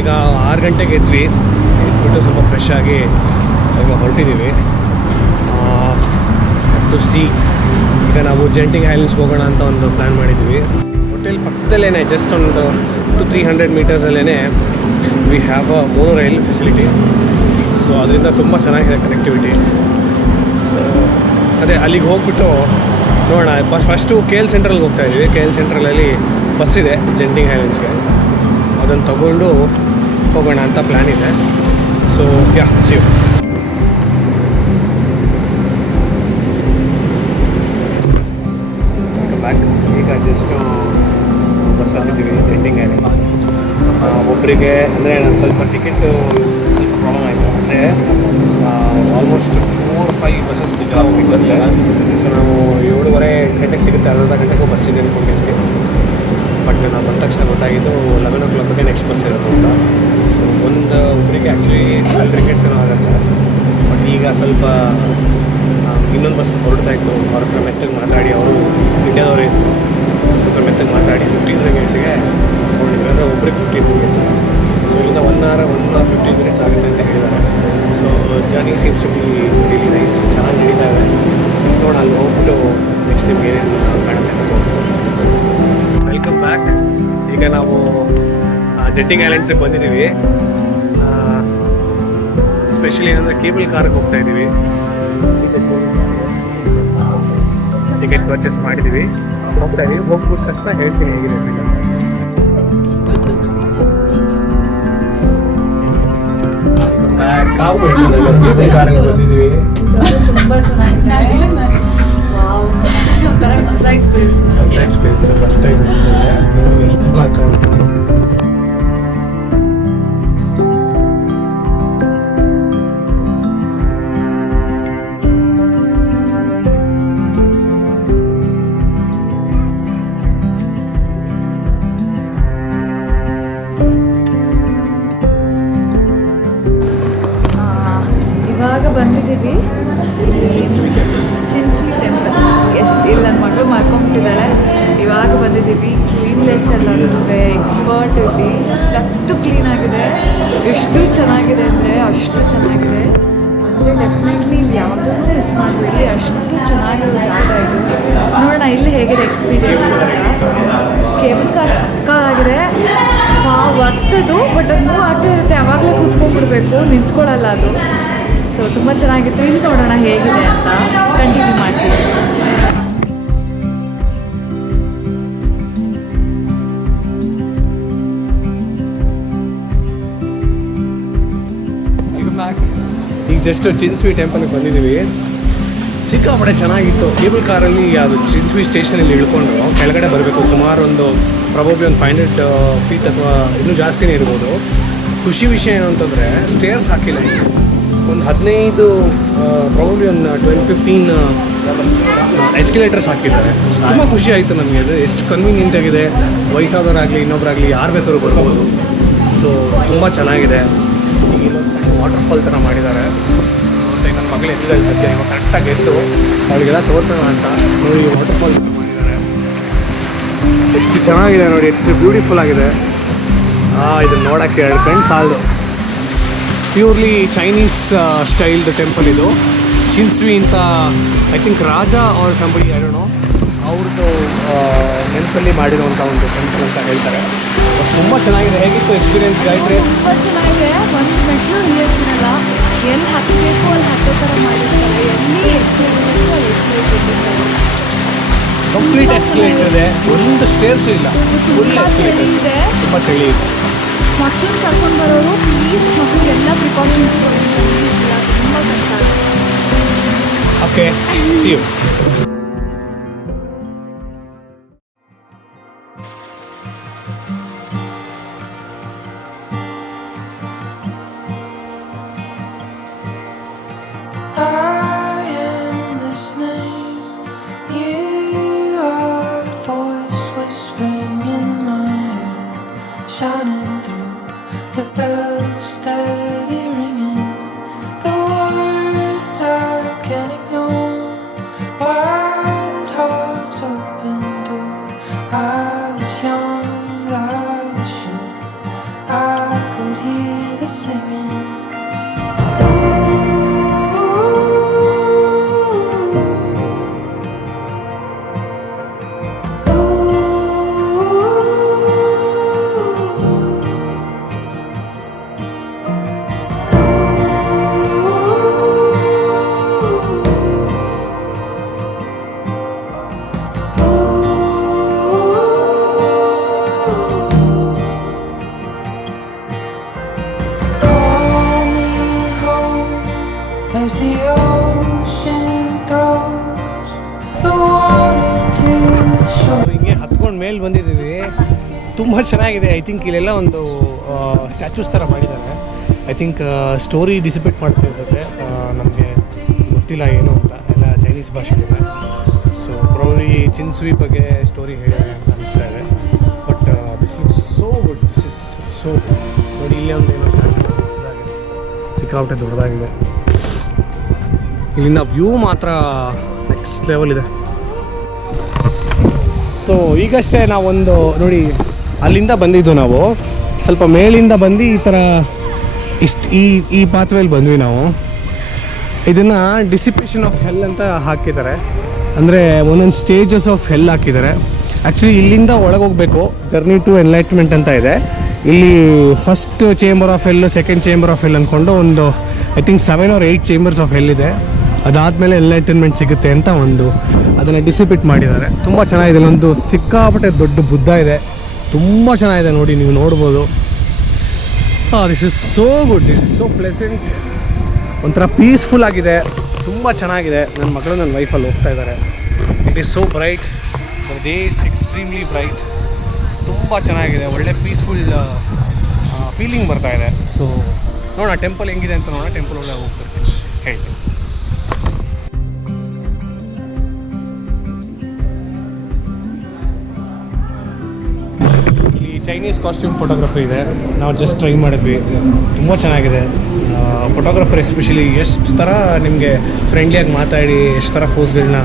ಈಗ 6 ಗಂಟೆಗೆ ಎದ್ವಿ, ಎದ್ಬಿಟ್ಟು ಸ್ವಲ್ಪ ಫ್ರೆಶ್ ಆಗಿ ಈಗ ಹೊರಟಿದ್ದೀವಿ. ಟು ಸಿ ಈಗ ನಾವು ಜೆಂಟಿಂಗ್ ಐಲ್ಯಾಂಡ್ಸ್ಗೆ ಹೋಗೋಣ ಅಂತ ಒಂದು ಪ್ಲ್ಯಾನ್ ಮಾಡಿದ್ವಿ. ಹೋಟೆಲ್ ಪಕ್ಕದಲ್ಲೇ ಜಸ್ಟ್ ಒಂದು 200-300 ಮೀಟರ್ಸಲ್ಲೇ we have a monorail facility. So ಅದರಿಂದ ತುಂಬ ಚೆನ್ನಾಗಿದೆ ಕನೆಕ್ಟಿವಿಟಿ. ಸೊ ಅದೇ ಅಲ್ಲಿಗೆ ಹೋಗ್ಬಿಟ್ಟು ನೋಡೋಣ. ಫಸ್ಟು ಕೆ ಎಲ್ ಸೆಂಟ್ರಲ್ಗೆ ಹೋಗ್ತಾಯಿದ್ವಿ. ಕೆ ಎಲ್ ಸೆಂಟ್ರಲಲ್ಲಿ ಬಸ್ ಇದೆ ಜೆಂಟಿಂಗ್ ಐಲ್ಯಾಂಡ್ಸ್ಗೆ, ಅದನ್ನು ತಗೊಂಡು ಹೋಗೋಣ ಅಂತ ಪ್ಲ್ಯಾನ್ ಇದೆ. So yeah C back. ಈಗ ಜಸ್ಟು ಬಸ್ ಹತ್ತಿದ್ದೀವಿ ಜೆಂಟಿಂಗ್ ಐಲ್ಯಾಂಡ್. ಒಬ್ಬರಿಗೆ ಅಂದರೆ ನಾನು ಸ್ವಲ್ಪ ಟಿಕೆಟು ಸ್ವಲ್ಪ ಪ್ರಾಬ್ಲಮ್ ಆಯಿತು. ಅಂದರೆ ಆಲ್ಮೋಸ್ಟ್ 4-5 ಬಸ್ಸಸ್ ಬರುತ್ತೆ. ಸೊ ನಾವು 7:30 ಗಂಟೆಗೆ ಸಿಗುತ್ತೆ, ಅರ್ಧ ಗಂಟೆಗೂ ಬಸ್ ಇದೆ ಅಂದ್ಕೊಂಡಿದ್ವಿ. ಬಟ್ ನಾವು ಬಂದ ತಕ್ಷಣ ಗೊತ್ತಾಗಿದ್ದು 11 o'clockಗೆ ನೆಕ್ಸ್ಟ್ ಬಸ್ ಇರುತ್ತೆ ಅಂತ. ಸೊ ಒಬ್ಬರಿಗೆ ಆ್ಯಕ್ಚುಲಿ 12 ಟಿಕೆಟ್ಸ್ ಏನೋ ಆಗುತ್ತೆ. ಬಟ್ ಈಗ ಸ್ವಲ್ಪ ಇನ್ನೊಂದು ಬಸ್ ಹೊರಡ್ತಾ ಇತ್ತು. ಅವ್ರ ಹತ್ರ ಮೆತ್ತಗೆ ಮಾತಾಡಿ, ಅವರು ಇಂಡಿಯಾದವರೇ ಇತ್ತು, ಸ್ವಲ್ಪ ಮೆತ್ತಗೆ ಮಾತಾಡಿ 15 ಮಿನಿಟ್ಸ್ಗೆ ಹೊರಡಿದ್ವಿ. ಅಂದರೆ ಒಬ್ರಿಗೆ 15 ಮಿನಿಟ್ಸ್. ಸೊ ಇಲ್ಲಿಂದ 1 hour 15 ಮಿನಿಟ್ಸ್ ಆಗುತ್ತೆ ಅಂತ ಹೇಳಿದ್ದಾರೆ. So journey seems to be really nice, ಚೆನ್ನಾಗಿ ನಡೀತಾ ಇದೆ. ನೋಡೋಣ, ಅಲ್ಲಿ ಹೋಗ್ಬಿಟ್ಟು ನೆಕ್ಸ್ಟ್ ನಿಮ್ಗೆ ಏನೇನು ಕಾಣುತ್ತೆ ಅಂತ ತೋರಿಸ್ತೀನಿ. Welcome back. ಈಗ ನಾವು ಜೆಂಟಿಂಗ್ ಐಲ್ಯಾಂಡ್ಸಿಗೆ ಬಂದಿದ್ದೀವಿ. ಸ್ಪೆಷಲಿ ಏನಂದರೆ ಕೇಬಲ್ ಕಾರ್ಗೆ ಹೋಗ್ತಾ ಇದ್ದೀವಿ. ಟಿಕೆಟ್ ಪರ್ಚೇಸ್ ಮಾಡಿದ್ದೀವಿ, ಹೋಗ್ತಾ ಇದ್ದೀವಿ. ಹೋಗ್ಬಿಟ್ಟ ತಕ್ಷಣ ಹೇಳ್ತೀನಿ ಹೇಗಿದೆ ಅಂತ. ಕೇಬಲ್ ಕಾರ್ಗೆ ಬಂದಿದ್ದೀವಿ. ತುಂಬ ಹೊಸ ಎಕ್ಸ್ಪೀರಿಯನ್ಸ್ ಫಸ್ಟ್ ಟೈಮ್. ಇವಾಗ ಬಂದಿದ್ದೀವಿ ಚಿನ್ಸ್ವಿ ಟೆಂಪಲ್. ಎಸ್, ಇಲ್ಲಿ ನನ್ನ ಮಗಳು ಮಾಡ್ಕೊಂಬಿಟ್ಟಿದ್ದಾಳೆ. ಇವಾಗ ಬಂದಿದ್ದೀವಿ. ಕ್ಲೀನ್ಲೆಸ್ ಎಲ್ಲ ಇರುತ್ತೆ, ಎಕ್ಸ್ಪರ್ಟ್ ಇಲ್ಲಿ, ಸಖತ್ತು ಕ್ಲೀನಾಗಿದೆ. ಎಷ್ಟು ಚೆನ್ನಾಗಿದೆ ಅಂದರೆ ಅಷ್ಟು ಚೆನ್ನಾಗಿದೆ. ಅಂದರೆ ಡೆಫಿನೆಟ್ಲಿ ಯಾವುದೂ ಮಿಸ್ ಮಾಡಬೇಡಿ, ಅಷ್ಟು ಚೆನ್ನಾಗಿರೋ ಜಾಗ ಇದು. ನೋಡೋಣ ಇಲ್ಲಿ ಹೇಗಿದೆ ಎಕ್ಸ್ಪೀರಿಯನ್ಸ್ ಅಂತ. ಕೇಬಲ್ ಕಾರ್ ಸಕ್ಕತ್ತಾಗಿದೆ, ವರ್ತದು. ಬಟ್ ಅದು ಮೂವ್ ಆಗ್ತಾ ಇರುತ್ತೆ, ಯಾವಾಗಲೇ ಕೂತ್ಕೊಂಡ್ಬಿಡ್ಬೇಕು, ನಿಂತ್ಕೊಳ್ಳಲ್ಲ ಅದು. ಸೊ ತುಂಬ ಚೆನ್ನಾಗಿತ್ತು. ಇಲ್ಲಿ ನೋಡೋಣ ಹೇಗಿದೆ ಅಂತ, ಕಂಟಿನ್ಯೂ ಮಾಡ್ತೀವಿ. ಈಗ ಜಸ್ಟ್ ಚಿನ್ಸ್ವಿ ಟೆಂಪಲ್ಗೆ ಬಂದಿದ್ದೀವಿ. ಸಿಕ್ಕಾಪಟ್ಟೆ ಚೆನ್ನಾಗಿತ್ತು. ಕೇಬಲ್ ಕಾರಲ್ಲಿ ಅದು ಚಿನ್ಸ್ವಿ ಸ್ಟೇಷನಲ್ಲಿ ಇಳ್ಕೊಂಡು ಕೆಳಗಡೆ ಬರಬೇಕು. ಸುಮಾರು ಒಂದು ಪ್ರೊಬಬ್ಲಿ ಒಂದು 500 ಫೀಟ್ ಅಥವಾ ಇನ್ನೂ ಜಾಸ್ತಿನೇ ಇರ್ಬೋದು. ಖುಷಿ ವಿಷಯ ಏನು ಅಂತಂದರೆ ಸ್ಟೇರ್ಸ್ ಹಾಕಿಲ್ಲ. ಒಂದು 15 ಪ್ರೊಬಬ್ಲಿ ಒಂದು 12-15 ಎಸ್ಕಲೇಟರ್ಸ್ ಹಾಕಿದ್ದಾರೆ. ತುಂಬ ಖುಷಿ ಆಯಿತು ನನಗೆ. ಅದು ಎಷ್ಟು ಕನ್ವೀನಿಯೆಂಟ್ ಆಗಿದೆ. ವಯಸ್ಸಾದವರಾಗಲಿ ಇನ್ನೊಬ್ಬರಾಗಲಿ ಯಾರು ಬೇಕಾದ್ರೂ ಬರ್ಬೋದು. ಸೊ ತುಂಬ ಚೆನ್ನಾಗಿದೆ. ಈಗ ಇನ್ನೊಂದು ವಾಟರ್ಫಾಲ್ ಥರ ಮಾಡಿದ್ದಾರೆ. ಮತ್ತು ನನ್ನ ಮಗಳು ಎದ್ದಿದ್ದಾರೆ ಸದ್ಯ. ಇವಾಗ ಕರೆಕ್ಟಾಗಿ ಎದ್ದು ಅವಳಿಗೆಲ್ಲ ತೋರಿಸೋಣ ಅಂತ ನೋಡಿ ವಾಟರ್ಫಾಲ್ ಥರ ಮಾಡಿದ್ದಾರೆ. ಎಷ್ಟು ಚೆನ್ನಾಗಿದೆ ನೋಡಿ, ಎಷ್ಟು ಬ್ಯೂಟಿಫುಲ್ ಆಗಿದೆ. ಇದನ್ನು ನೋಡೋಕ್ಕೆ 2 ಕಣ್ಣು ಸಾಲದು. ಪ್ಯೂರ್ಲಿ ಚೈನೀಸ್ ಸ್ಟೈಲ್ದು ಟೆಂಪಲ್ ಇದು. ಚಿನ್ಸ್ವಿ ಅಂತ ಐ ಥಿಂಕ್ ರಾಜ ಅವ್ರ ಸಂಬಳಿ ಹೇಳೋಣ ಅವ್ರದ್ದು ನೆನಪಲ್ಲಿ ಮಾಡಿರುವಂಥ ಒಂದು ಟೆಂಪಲ್ ಅಂತ ಹೇಳ್ತಾರೆ. ತುಂಬ ಚೆನ್ನಾಗಿದೆ. ಹೇಗಿತ್ತು ಎಕ್ಸ್ಪೀರಿಯನ್ಸ್ ಗಾಯತ್ರಿ? ತುಂಬ ಚೆನ್ನಾಗಿದೆ. ಒಂದು ಮೆಟ್ಲು ಇಳಿಯೋದಿರಲ್ಲ, ಎಲ್ಲಿ ಹತ್ತಬೇಕು ಅಲ್ಲಿ ಹತ್ತೋ ಥರ ಮಾಡಿರ್ತಾರೆ. ಎಲ್ಲಿ ಎಕ್ಸ್ಲೇಟರ್ ಅಲ್ಲಿ ಎಕ್ಸ್ಲೇಟರ್ ಕಂಪ್ಲೀಟ್ ಎಕ್ಸ್ಕಲೇಟರ್ ಇದೆ, ಒಂದು ಸ್ಟೇರ್ಸು ಇಲ್ಲ, ಫುಲ್ ಎಕ್ಸ್ಕಲೇಟರ್ ಇದೆ. ತುಂಬ ಚಳಿ ಇದೆ. ಮಕ್ಕಳನ್ನ ಕರ್ಕೊಂಡು ಬರೋರು ಪ್ಲೀಸ್ ಮಕ್ಕಳಿಗೆ ಎಲ್ಲ ಪ್ರಿಕಾಷನ್ಸ್ ತುಂಬ ಕಷ್ಟ ಆಗುತ್ತೆ. Okay, see you. Shining through the bells steady ringing, the words I can't ignore. Why ಮೇಲೆ ಬಂದಿದ್ದೀವಿ. ತುಂಬ ಚೆನ್ನಾಗಿದೆ. ಐ ಥಿಂಕ್ ಇಲ್ಲೆಲ್ಲ ಒಂದು ಸ್ಟ್ಯಾಚ್ಯೂಸ್ ಥರ ಮಾಡಿದ್ದಾರೆ. ಐ ಥಿಂಕ್ ಸ್ಟೋರಿ ಡಿಸಿಪೇಟ್ ಮಾಡುತ್ತೆ ಅನ್ಸುತ್ತೆ. ನಮಗೆ ಗೊತ್ತಿಲ್ಲ ಏನು ಅಂತ, ಎಲ್ಲ ಚೈನೀಸ್ ಭಾಷೆಗಳಿದೆ. ಸೊ ಪ್ರೌಲಿ ಚಿನ್ಸ್ವಿ ಬಗ್ಗೆ ಸ್ಟೋರಿ ಹೇಳಿದೆ ಅಂತ ಅನಿಸ್ತಾ ಇದೆ. But this is so good, this is so good. ನೋಡಿ ಇಲ್ಲೇ ಒಂದು ಏನೋ ಸ್ಟ್ಯಾಚ್ಯೂ ದೊಡ್ಡದಾಗಿದೆ, ಸಿಕ್ಕಾಪಟ್ಟೆ ದೊಡ್ಡದಾಗಿದೆ. ಇಲ್ಲಿಂದ ವ್ಯೂ ಮಾತ್ರ ನೆಕ್ಸ್ಟ್ ಲೆವೆಲ್ ಇದೆ. ಸೊ ಈಗಷ್ಟೇ ನಾವೊಂದು ನೋಡಿ ಅಲ್ಲಿಂದ ಬಂದಿದ್ದು ನಾವು ಸ್ವಲ್ಪ ಮೇಲಿಂದ ಬಂದು ಈ ಥರ ಈ ಪಾತ್ವೇಲಿ ಬಂದ್ವಿ ನಾವು. ಇದನ್ನು ಡಿಸಿಪೇಷನ್ ಆಫ್ ಹೆಲ್ ಅಂತ ಹಾಕಿದ್ದಾರೆ. ಅಂದರೆ ಒಂದೊಂದು ಸ್ಟೇಜಸ್ ಆಫ್ ಹೆಲ್ ಹಾಕಿದ್ದಾರೆ. ಆ್ಯಕ್ಚುಲಿ ಇಲ್ಲಿಂದ ಒಳಗೆ ಹೋಗಬೇಕು, ಜರ್ನಿ ಟು ಎನ್ಲೈಟ್ಮೆಂಟ್ ಅಂತ ಇದೆ. ಇಲ್ಲಿ first chamber of hell, second chamber of hell ಅಂದ್ಕೊಂಡು ಒಂದು I think 7 or 8 chambers of hell ಇದೆ. ಅದಾದಮೇಲೆ ಎನ್ಲೈಟನ್ಮೆಂಟ್ ಸಿಗುತ್ತೆ ಅಂತ ಅದನ್ನು ಡಿಸಿಪೇಟ್ ಮಾಡಿದ್ದಾರೆ. ತುಂಬ ಚೆನ್ನಾಗಿದೆ. ಒಂದು ಸಿಕ್ಕಾಪಟ್ಟೆ ದೊಡ್ಡ ಬುದ್ಧ ಇದೆ, ತುಂಬ ಚೆನ್ನಾಗಿದೆ ನೋಡಿ, ನೀವು ನೋಡ್ಬೋದು. This is so good, this is so pleasant, ಒಂಥರ ಪೀಸ್ಫುಲ್ ಆಗಿದೆ, ತುಂಬ ಚೆನ್ನಾಗಿದೆ. ನನ್ನ ಮಕ್ಕಳು ನನ್ನ ವೈಫಲ್ಲಿ ಹೋಗ್ತಾ ಇದ್ದಾರೆ. It is so bright, the day is extremely bright. ತುಂಬ ಚೆನ್ನಾಗಿದೆ, ಒಳ್ಳೆ ಪೀಸ್ಫುಲ್ ಫೀಲಿಂಗ್ ಬರ್ತಾ ಇದೆ. ಸೊ ನೋಡೋಣ ಟೆಂಪಲ್ ಹೆಂಗಿದೆ ಅಂತ ನೋಡೋಣ. ಟೆಂಪಲ್ ಒಳಗೆ ಹೋಗ್ತಿರ್ತೀನಿ, ಹೇಳ್ತೀನಿ. ಚೈನೀಸ್ ಕಾಸ್ಟ್ಯೂಮ್ ಫೋಟೋಗ್ರಫಿ ಇದೆ, ನಾವು ಜಸ್ಟ್ ಟ್ರೈ ಮಾಡಿದ್ವಿ. ತುಂಬ ಚೆನ್ನಾಗಿದೆ. ಫೋಟೋಗ್ರಫರ್ ಎಸ್ಪೆಷಲಿ ಎಷ್ಟು ಥರ ನಿಮಗೆ ಫ್ರೆಂಡ್ಲಿಯಾಗಿ ಮಾತಾಡಿ ಎಷ್ಟು ಥರ ಪೋಸ್ಗಳನ್ನ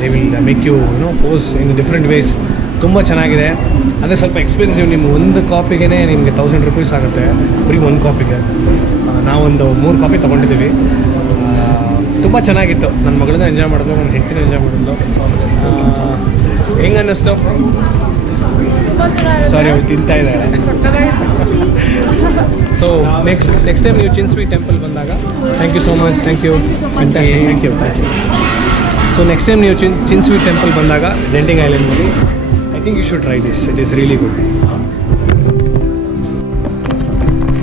they will make you pose in different ways. ತುಂಬ ಚೆನ್ನಾಗಿದೆ. ಅದೇ ಸ್ವಲ್ಪ ಎಕ್ಸ್ಪೆನ್ಸಿವ್, ನಿಮ್ಮ ಒಂದು ಕಾಪಿಗೆ ನಿಮಗೆ 1000 rupees ಆಗುತ್ತೆ ಬರೀ ಒಂದು ಕಾಪಿಗೆ. ನಾವೊಂದು 3 ಕಾಪಿ ತೊಗೊಂಡಿದ್ದೀವಿ. ತುಂಬ ಚೆನ್ನಾಗಿತ್ತು. ನನ್ನ ಮಗಳನ್ನ ಎಂಜಾಯ್ ಮಾಡಿದ್ಲು, ನನ್ನ ಹೆಂಡತಿನ ಎಂಜಾಯ್ ಮಾಡಿದ್ಲು. ಹೆಂಗೆ ಅನ್ನಿಸ್ತು? ಸಾರಿ, ಅವ್ರು ತಿಂತಾ ಇದ್ದಾರೆ. ಸೊ ನೆಕ್ಸ್ಟ್ ಟೈಮ್ ನೀವು ಚಿನ್ಸ್ವಿ ಟೆಂಪಲ್ ಬಂದಾಗ, thank you so much, thank you, thank you. So next time ನೀವು ಚಿನ್ಸ್ವಿ ಟೆಂಪಲ್ ಬಂದಾಗ ಜೆಂಟಿಂಗ್ ಐಲ್ಯಾಂಡ್ ಬನ್ನಿ. I think you should try this, it is really good.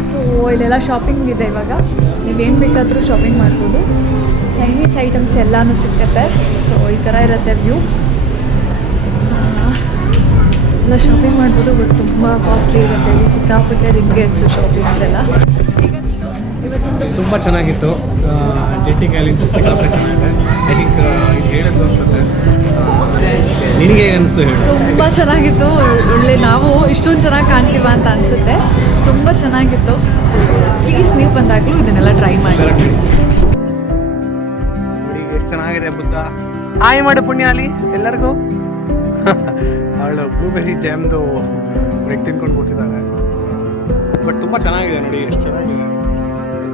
So ಇಲ್ಲೆಲ್ಲ shopping ಇದೆ. ಇವಾಗ ನೀವೇನು ಬೇಕಾದರೂ ಶಾಪಿಂಗ್ ಮಾಡ್ಬೋದು. ಚೈನೀಸ್ ಐಟಮ್ಸ್ ಎಲ್ಲನೂ ಸಿಕ್ಕತ್ತೆ. ಸೊ ಈ ಥರ ಇರುತ್ತೆ ವ್ಯೂ. ಎಲ್ಲ ಶಾಪಿಂಗ್ ಮಾಡ್ಬೋದು, ಬಟ್ ತುಂಬ ಕಾಸ್ಟ್ಲಿ ಇರುತ್ತೆ. ಇಲ್ಲಿ ಸಿಕ್ಕಾಪಟ್ಟೆ ರಿಂಗೇಟ್ಸು ಶಾಪಿಂಗ್ಸ್ ಎಲ್ಲ. ತುಂಬ ಚೆನ್ನಾಗಿತ್ತು. ಜೆಂಟಿಂಗ್ ಐಲ್ಯಾಂಡ್ಸ್ ಸಿಕ್ಕಾಪಟ್ಟೆ ಚೆನ್ನಾಗಿದೆ. ಐ ಥಿಂಕ್ ಇದು ಹೇಳಿದ್ದು ಅನಿಸುತ್ತೆ. ನಿನಗೆ ಹೇಗೆ ಅನಿಸ್ತು ಹೇಳಿ? ತುಂಬ ಚೆನ್ನಾಗಿತ್ತು. ಒಳ್ಳೆ ನಾವು ಇಷ್ಟೊಂದು ಚೆನ್ನಾಗಿ ಕಾಣ್ತೀವ ಅಂತ ಅನಿಸುತ್ತೆ. ತುಂಬ ಚೆನ್ನಾಗಿತ್ತು. ಪ್ಲೀಸ್ ನೀವು ಬಂದಾಗಲೂ ಇದನ್ನೆಲ್ಲ ಟ್ರೈ ಮಾಡಿ. ನೋಡಿ ಎಷ್ಟು ಚೆನ್ನಾಗಿದೆ ಬುದ್ಧ. ಹಾಯ್ ಮಾಡು ಪುಣ್ಯಾಲಿ ಎಲ್ಲರಿಗೂ. ಅವಳು ಬ್ಲೂಬೆರಿ ಜಾಮ್ದು ಬ್ರೆಡ್ ತಿನ್ಕೊಂಡು ಕೊಟ್ಟಿದ್ದಾಳೆ. ಬಟ್ ತುಂಬ ಚೆನ್ನಾಗಿದೆ ನೋಡಿ, ಎಷ್ಟು ಚೆನ್ನಾಗಿದೆ.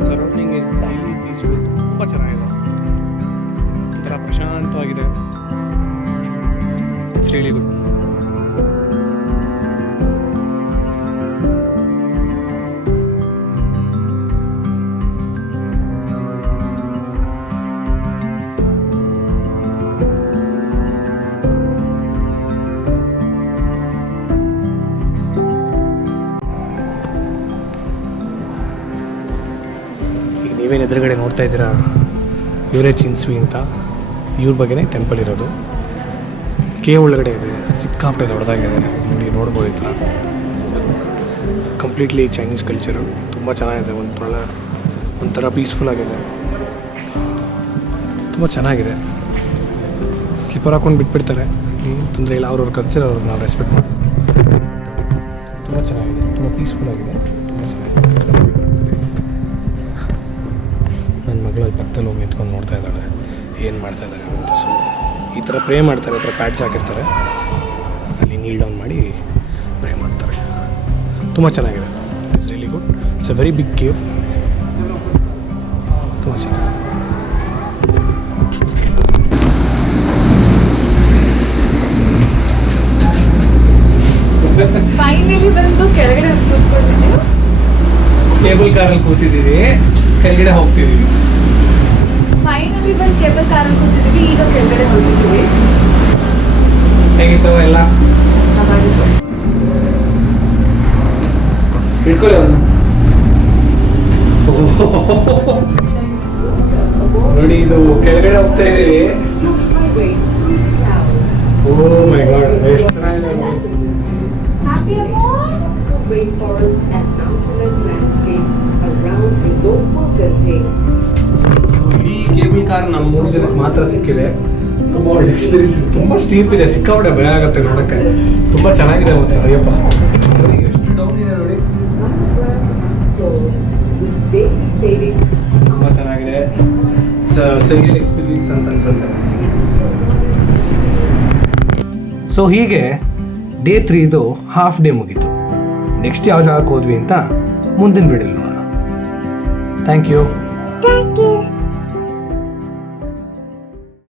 Surrounding is really peaceful. ತುಂಬ ಚೆನ್ನಾಗಿದೆ, ಒಂಥರ ಪ್ರಶಾಂತವಾಗಿದೆ. It's really good. ನೀವೇನು ಎದುರುಗಡೆ ನೋಡ್ತಾ ಇದ್ದೀರಾ, ಇವರೇ ಚಿನ್ಸ್ವಿ ಅಂತ. ಇವ್ರ ಬಗ್ಗೆನೇ ಟೆಂಪಲ್ ಇರೋದು. ಒಳಗಡೆ ಇದೆ, ಸಿಕ್ಕಾಪಟ್ಟೆ ದೊಡ್ಡದಾಗಿದೆ ನೋಡಿ, ನೋಡ್ಬೋದು. ಈ ಥರ ಕಂಪ್ಲೀಟ್ಲಿ ಚೈನೀಸ್ ಕಲ್ಚರು. ತುಂಬ ಚೆನ್ನಾಗಿದೆ, ಒಂಥರ ಪೀಸ್ಫುಲ್ ಆಗಿದೆ, ತುಂಬ ಚೆನ್ನಾಗಿದೆ. ಸ್ಲಿಪ್ಪರ್ ಹಾಕೊಂಡು ಬಿಟ್ಬಿಡ್ತಾರೆ, ಏನು ತೊಂದರೆ ಇಲ್ಲ. ಅವ್ರವ್ರ ಕಲ್ಚರ್ ಅವ್ರನ್ನ ನಾವು ರೆಸ್ಪೆಕ್ಟ್ ಮಾಡಿ. ತುಂಬ ಚೆನ್ನಾಗಿದೆ, ತುಂಬ ಪೀಸ್ಫುಲ್ ಆಗಿದೆ, ತುಂಬ ಚೆನ್ನಾಗಿದೆ. ನನ್ನ ಮಗಳು ಅಲ್ಲಿ ಪಕ್ಕದಲ್ಲಿ ಹೋಗಿ ನಿಂತ್ಕೊಂಡು ನೋಡ್ತಾ ಇದ್ದಾಳೆ ಏನು ಮಾಡ್ತಾ ಇದ್ದಾರೆ ಅಂತ. ಸೊ ಈ ಥರ ಪ್ರೇ ಮಾಡ್ತಾರೆ, ಈ ಥರ ಪ್ಯಾಡ್ಸ್ ಹಾಕಿರ್ತಾರೆ, ಅಲ್ಲಿ ನೀಲ್ ಡೌನ್ ಮಾಡಿ ಪ್ರೇ ಮಾಡ್ತಾರೆ. ತುಂಬ ಚೆನ್ನಾಗಿದೆ. It's really good. It's a very big cave. ತುಂಬ ಚೆನ್ನಾಗಿದೆ. ಫೈನಲಿ ಬಂದು ಕೆಳಗಡೆ ಕೂತ್ಕೊಂಡಿದ್ದೀವಿ. ಕೇಬಲ್ ಕಾರಲ್ಲಿ ಕೂತಿದ್ದೀವಿ, ಕೆಳಗಡೆ ಹೋಗ್ತಿದ್ದೀವಿ. ಫೈನಲಿ ಬಂದು ಕೇಬಲ್ ಕಾರಲ್ಲಿ ಕೂತಿದ್ದೀವಿ. ಈಗ ಕೆಳಗಡೆ ಹೋಗ್ತಿದ್ದೀವಿ. ಹೇಗಿತ್ತು ಎಲ್ಲ? ಇಟ್ಕೊಳ್ಳಿ ಅವನು. ನೋಡಿ, ಇದು ಕೆಳಗಡೆ ಹೋಗ್ತಾ ಇದ್ದೀವಿ. ಓ ಮೈ ಗಾಡ್, ಎಷ್ಟು ಚೆನ್ನಾಗಿದೆ. ಕಾರ್ ನಮ್ಮ 3 ಜನಕ್ಕೆ ಮಾತ್ರ ಸಿಕ್ಕಿದೆ. ತುಂಬ ಒಳ್ಳೆ ಎಕ್ಸ್ಪೀರಿಯನ್ಸ್ ಇದೆ. ತುಂಬ ಸ್ಟೀಪ್ ಇದೆ, ಸಿಕ್ಕಾಪಟ್ಟೆ ಭಯ ಆಗುತ್ತೆ ನೋಡೋಕ್ಕೆ. ತುಂಬ ಚೆನ್ನಾಗಿದೆ ಮತ್ತೆ. ಅಯ್ಯಪ್ಪ ನೋಡಿ ಎಷ್ಟು ಡೌನ್ ಇದೆ ನೋಡಿ. ತುಂಬ ಚೆನ್ನಾಗಿದೆ. ಸರಿಯಲ್ ಎಕ್ಸ್ಪೀರಿಯನ್ಸ್ ಅಂತ ಅನ್ಸುತ್ತೆ. ಸೊ ಹೀಗೆ ಡೇ 3 ಹಾಫ್ ಡೇ ಮುಗೀತು. ನೆಕ್ಸ್ಟ್ ಯಾವ ಜಾಗಕ್ಕೆ ಹೋದ್ವಿ ಅಂತ ಮುಂದಿನ ವಿಡಿಯೋಲಿ ನೋಡೋಣ. Thank you.